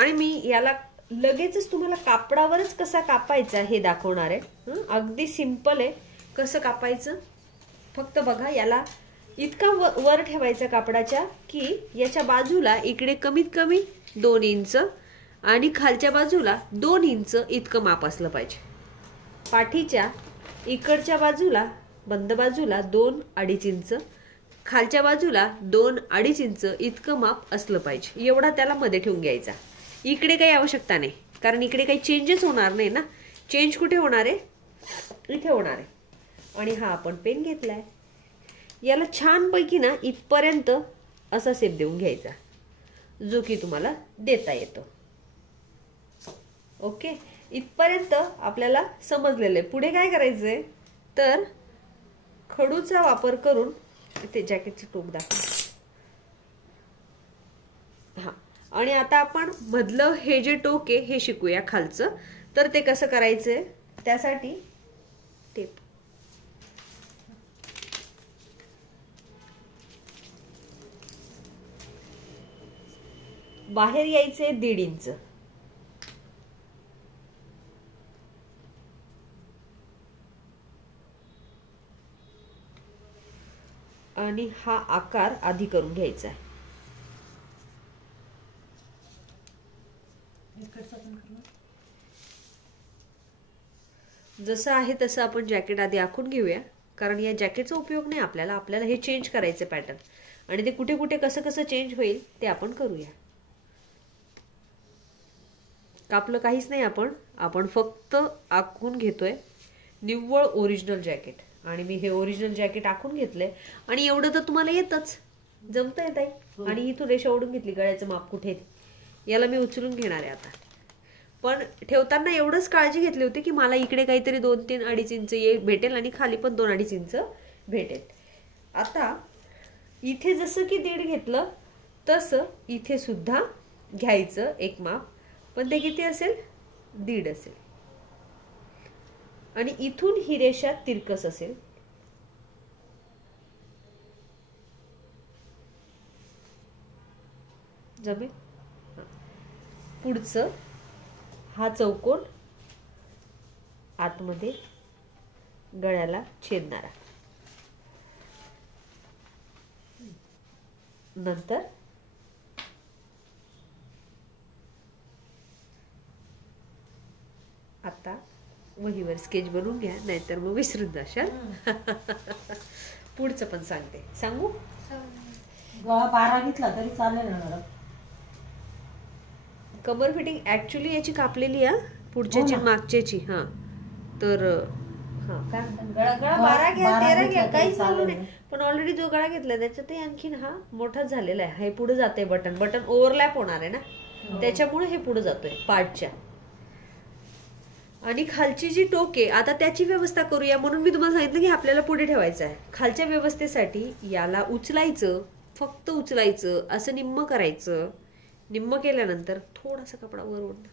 आणि मी याला लगेचच तुम्हाला कापडावरच कसा कापायचा हे दाखवणार आहे। अगदी सिंपल आहे कसं कापायचं। फक्त बघा, याला इतका वर ठेवायचा कापडाच्या की याच्या बाजूला इकडे कमीत कमी 2 इंच आणि खालच्या बाजूला 2 इंच इतकं माप असलं पाहिजे। पाठीच्या इकडच्या बाजूला बंद बाजूला 2-2.5 इंच, खालच्या बाजूला 2-2.5 इंच इतकं माप असलं पाहिजे। एवढा त्याला मध्ये ठेवून घ्यायचा। इकडे काही आवश्यकता नाही, कारण इकडे काही चेंजेस होणार नाही ना। चेंज कुठे होणार आहे? इथे होणार आहे। आणि हा आपण पेन घेतलाय, याला छानपैकी ना इथपर्यंत असा शेप देऊन घ्यायचा, जो की तुम्हाला देता येतो। ओके, इथपर्यंत आपल्याला समजलेलं आहे। पुढे काय करायचंय तर खडूचा वापर करून इथे जॅकेटची टोक दाखव। हा, आणि आता आपण मधलं हे जे टोक आहे हे शिकूया खालचं। तर ते कसं करायचंय त्यासाठी टेप बाहेर यायचे 1.5 इंच आणि हा आकार आधी करून घ्यायचा आहे। जसं आहे तसं आपण जॅकेट आधी आखून घेऊया, कारण या जॅकेटचा उपयोग नाही आपल्याला। आपल्याला हे चेंज करायचं पॅटर्न, आणि ते कुठे कुठे कसं कसं चेंज होईल ते आपण करूया। कापलं काहीच नाही आपण फक्त आखून घेतोय निव्वळ ओरिजिनल जॅकेट। आणि मी हे ओरिजिनल जॅकेट आखून घेतलंय, आणि एवढं तर तुम्हाला येतच, जमता येत आहे। आणि इथून रेषा ओढून घेतली, गळ्याचं माप कुठे, याला मी उचलून घेणार आहे आता। पण ठेवताना एवढंच काळजी घेतली होती की मला इकडे काहीतरी 2-3-2.5 इंच भेटेल आणि खाली पण 2-2.5 इंच भेटेल। आता इथे जसं की 1.5 घेतलं तसं इथे सुद्धा घ्यायचं एक माप, पण ते किती असेल? 1.5 असेल। आणि इथून ही रेषा तिरकस असेल। जमेल? पुढचं हा चौकोन आतमध्ये गळ्याला छेदणारा, नंतर आता वहीवर स्केच बनवून घ्या, नाहीतर मग विसरून जाशाल। पुढचं पण सांगू? गळा 12 घेतला तरी चालेल ना? कमर फिटिंग ऍक्च्युली याची कापलेली आहे, पुढच्याची मागच्याची। हा, तर गळा 12 घ्या 13 घ्या, काहीच नाही। पण ऑलरेडी जो गळा घेतला त्याच्यात आणखीन हा मोठा झालेला आहे। हे पुढे जाते, बटन ओव्हरलॅप होणार आहे ना, त्याच्यामुळे हे पुढे जातोय पार्टच्या। आणि खालची जी टोक आहे आता त्याची व्यवस्था करूया, म्हणून मी तुम्हाला सांगितलं की आपल्याला पुढे ठेवायचं आहे। खालच्या व्यवस्थेसाठी याला उचलायचं, फक्त उचलायचं, असं निम्म करायचं। निम्म केल्यानंतर थोडासा कपडा वर ओढ।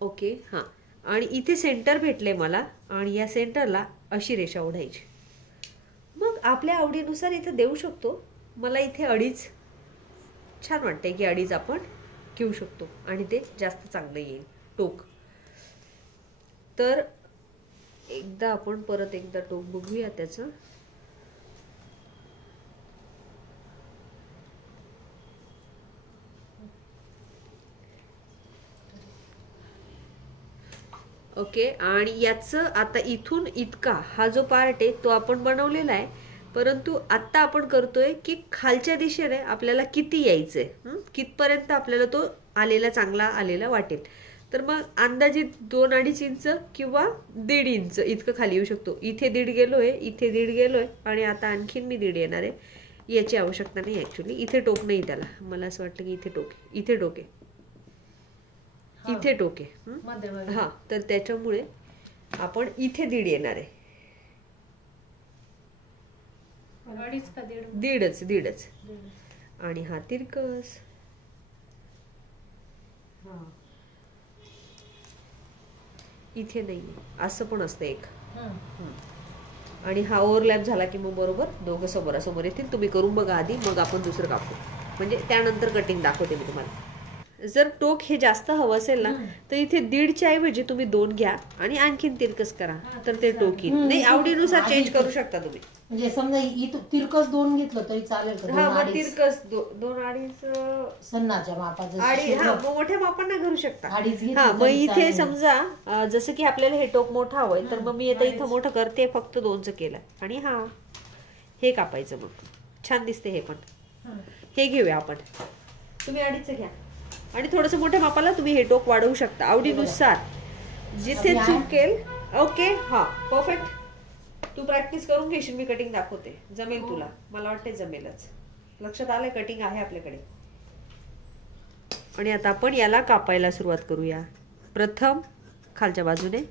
ओके, हा, आणि इथे सेंटर भेटले मला, आणि या सेंटरला अशी रेषा ओढायची। मग आपल्या आवडीनुसार इथे देऊ शकतो। मला इथे 2.5 छान वाटतंय की 2.5 आपण घेऊ शकतो, आणि ते जास्त चांगलं येईल टोक। तर एकदा आपण परत एकदा टोक बघूया त्याचं। ओके, आणि याचं आता इथून इतका हा जो पार्ट आहे तो आपण बनवलेला आहे, परंतु आता आपण करतोय की खालच्या दिशेने आपल्याला किती यायचंय, कितपर्यंत आपल्याला तो आलेला चांगला आलेला वाटेल। तर मग अंदाजित 2-2.5 इंच किंवा 1.5 इंच इतकं खाली येऊ शकतो। इथे 1.5 गेलोय, इथे 1.5 गेलोय, आणि आता आणखीन मी 1.5 येणार आहे। याची आवश्यकता नाही ऍक्च्युली, इथे टोक नाही त्याला। मला असं वाटतं की इथे टोक आहे, इथे टोक आहे, इथे टोक आहे। हा, तर त्याच्यामुळे आपण इथे 1.5 येणार आहे। 1.5 आणि हा तिरकस। इथे नाही, असं पण असतं एक। आणि हा ओव्हरलॅप झाला की मग बरोबर दोघं समोरासमोर येतील। तुम्ही करून बघा आधी, मग आपण दुसरं कापू, म्हणजे त्यानंतर कटिंग दाखवते मी तुम्हाला। जर टोक हे जास्त हवं असेल ना तर इथे 1.5च्या ऐवजी तुम्ही 2 घ्या आणि आणखीन तिरकस करा तर ते टोक येईल. नाही आवडीनुसार चेंज करू शकता तुम्ही. म्हणजे समजा इथं तिरकस 2 घेतलं तरी चालेल का? हा मग तिरकस 2-2.5 सन्नाच्या मापाचं हा मोठ्या मापांना घालू शकता. 2.5 हा मग इथे समजा जसं की आपल्याला हे टोक मोठं हवंय तर मग मी आता इथं मोठं करते फक्त 2चं केलं आणि हा हे कापायचं. मग छान दिसते हे पण. हे घेऊया आपण. तुम्ही 2.5 घ्या आणि थोडस मोठ्या मापाला तुम्ही हे टोक वाढवू शकता आवडीनुसार जिथे चुकेल. ओके हा परफेक्ट. तू प्रॅक्टिस करून घेशील मी कटिंग दाखवते. जमेल तुला. मला वाटते जमेलच. लक्षात आलंय कटिंग आहे आपल्याकडे. आणि आता आपण याला कापायला सुरुवात करूया. प्रथम खालच्या बाजूने.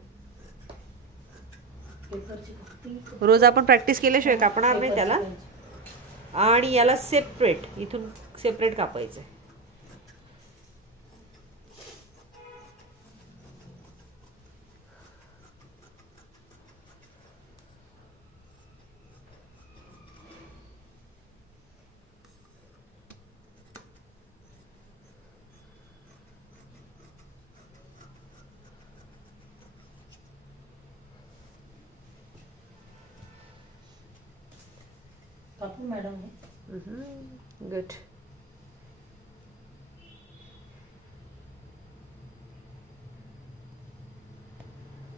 रोज आपण प्रॅक्टिस केल्याशिवाय कापणार नाही त्याला. आणि याला सेपरेट इथून सेपरेट कापायचं. Madam good.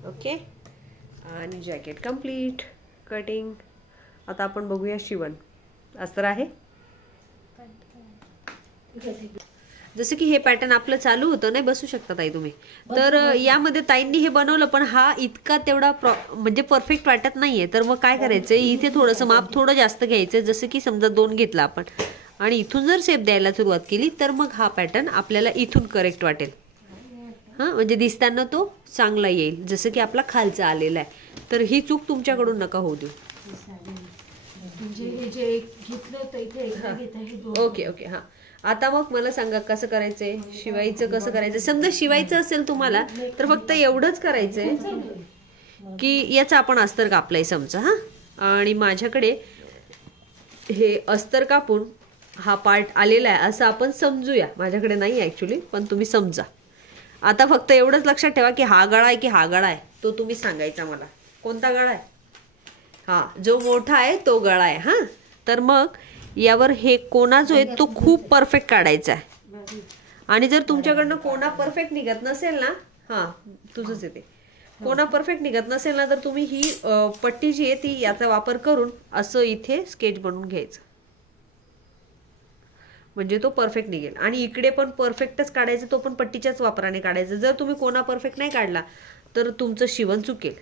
ओके आणि जॅकेट कम्प्लीट कटिंग. आता आपण बघूया शिवण. अस्तर आहे. जसं की हे पॅटर्न आपलं चालू होतं नाही बसू शकता ताई तुम्ही. तर यामध्ये ताईंनी हे बनवलं पण हा इतका तेवढा म्हणजे परफेक्ट वाटत नाहीये. तर मग काय करायचं इथे थोडंसं माप थोडं जास्त घ्यायचं. जसं की समजा 2 घेतला आपण आणि इथून जर शेप द्यायला सुरुवात केली तर मग हा पॅटर्न आपल्याला इथून करेक्ट वाटेल. हा म्हणजे दिसताना तो चांगला येईल जसं की आपला खालचा आलेला आहे. तर ही चूक तुमच्याकडून नका होऊ देऊ. ओके ओके हा. आता मग मला सांगा कसं करायचंय शिवायचं कसं करायचं. समजा शिवायचं असेल तुम्हाला तर फक्त एवढंच करायचंय की याचा आपण अस्तर कापलाय समजा. हा आणि माझ्याकडे हे अस्तर कापून हा पार्ट आलेला आहे असं आपण समजूया. माझ्याकडे नाही ऍक्च्युली पण तुम्ही समजा. आता फक्त एवढंच लक्षात ठेवा की हा गळा आहे की हा गळा आहे तो तुम्ही सांगायचा मला. कोणता गळा आहे. हा जो मोठा आहे तो गळा आहे. हा तर मग यावर हे कोणा जो आहे तो खूप परफेक्ट काढायचा आहे. आणि जर तुमच्याकडनं कोणा परफेक्ट निघत नसेल ना हा तुझंच येते कोणा परफेक्ट निघत नसेल ना तर तुम्ही ही पट्टी जी आहे ती याचा वापर करून असं इथे स्केच बनवून घ्यायचं म्हणजे तो परफेक्ट निघेल. आणि इकडे पण परफेक्टच काढायचं तो पण पट्टीच्याच वापराने काढायचं. जर तुम्ही कोणा परफेक्ट नाही काढला तर तुमचं शिवण चुकेल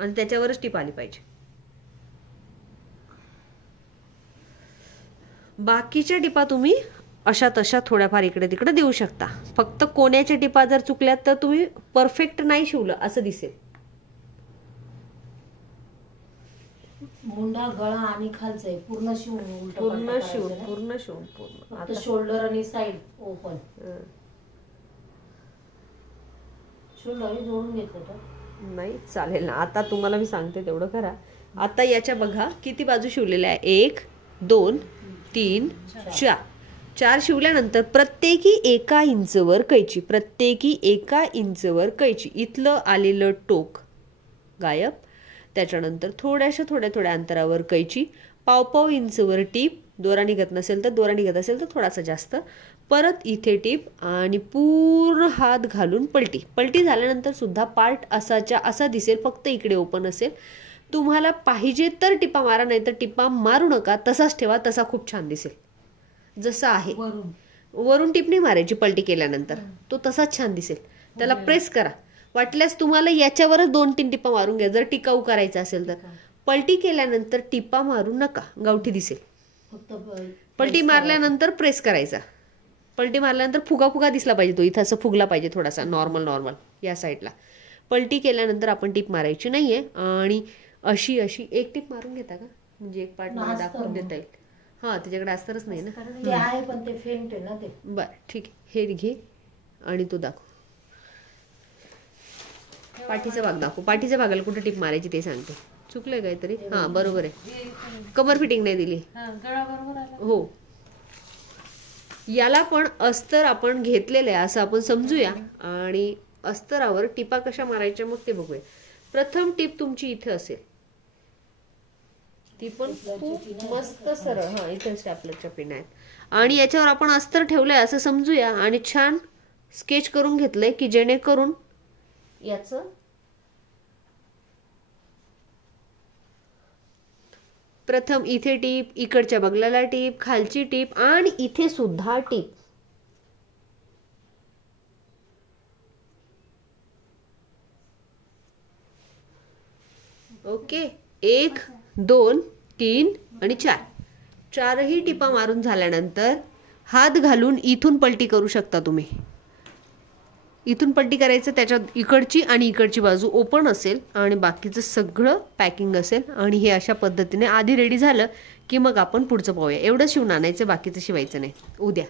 आणि त्याच्यावरच टीप आली पाहिजे. बाकीच्या टिपा तुम्ही अशा तशा थोड्याफार इकडे तिकडे देऊ शकता. फक्त कोण्याच्या टिपा जर चुकल्यात तर तुम्ही परफेक्ट नाही शिवलं असं दिसेल. मुंडा गळा आणि खालचं पूर्ण शिवून पूर्ण शिवून आता शोल्डर आणि साइड ओपन. शोल्डर जोडून घेतलं तर नाही चालेल ना. आता तुम्हाला मी सांगते तेवढं करा. आता याच्या बघा किती बाजू शिवलेल्या आहे. 1 2 3 4 शिवल्यानंतर प्रत्येकी 1 इंचवर कैची. प्रत्येकी 1 इंचवर कैची. इथलं आलेलं टोक गायब. त्याच्यानंतर थोड्या अंतरावर कैची. 1.5 इंचवर टीप. दोरा निघत नसेल तर दोरा निघत असेल तर थोडासा जास्त. परत इथे टीप आणि पूर्ण हात घालून पलटी. पलटी झाल्यानंतर सुद्धा पार्ट असाच्या असा दिसेल फक्त इकडे ओपन असेल. तुम्हाला पाहिजे तर टिपा मारा नाही तर टिपा मारू नका. तसाच ठेवा. तसा खूप छान दिसेल जसा आहे. वरून टिप नाही मारायची पलटी केल्यानंतर. तो तसाच छान दिसेल. त्याला प्रेस करा. वाटल्यास तुम्हाला याच्यावरच 2-3 टिपा मारून घ्या जर टिकाऊ करायचं असेल तर. पलटी केल्यानंतर टिपा मारू नका गावठी दिसेल. पलटी मारल्यानंतर प्रेस करायचा. पलटी मारल्यानंतर फुगा दिसला पाहिजे. तो इथं असं फुगला पाहिजे थोडासा नॉर्मल या साईडला. पलटी केल्यानंतर आपण टिप मारायची नाहीये. आणि अशी एक टिप मारून घेता का म्हणजे एक पार्ट मला दाखवून देता येईल. हा त्याच्याकडे अस्तरच नाही ना. ते आहे पण ते फेंट आहे ना ते. बरं ठीक आहे. हे घे आणि तो दाखव. पाठीचा भाग दाखव. पाठीच्या भागाला कुठे टिप मारायची ते सांगते. चुकलंय काहीतरी. हा बरोबर आहे. कमर फिटिंग नाही दिली. हो याला पण अस्तर आपण घेतलेलं आहे असं आपण समजूया आणि अस्तरावर टिपा कशा मारायच्या मग ते बघूया. प्रथम टीप तुमची इथे असेल, ती पण खूप मस्त सरळ. हा, इथे स्टॅपलरच्या पिन आहेत आणि याच्यावर आपण अस्तर ठेवलंय असं समजूया आणि छान स्केच करून घेतलंय की जेणेकरून याचं प्रथम इथे टीप, इकडच्या बगलाला टीप, खालची टीप आणि इथे सुद्धा टीप. ओके, 1 2 3 आणि 4, चारही टिपा मारून झाल्यानंतर हात घालून इथून पलटी करू शकता तुम्ही. इथून पलटी करायचं, त्याच्यात इकडची आणि इकडची बाजू ओपन असेल आणि बाकीचं सगळं पॅकिंग असेल. आणि हे अशा पद्धतीने आधी रेडी झालं की मग आपण पुढचं पाहूया. एवढं शिवून आणायचं, बाकीचं शिवायचं नाही. उद्या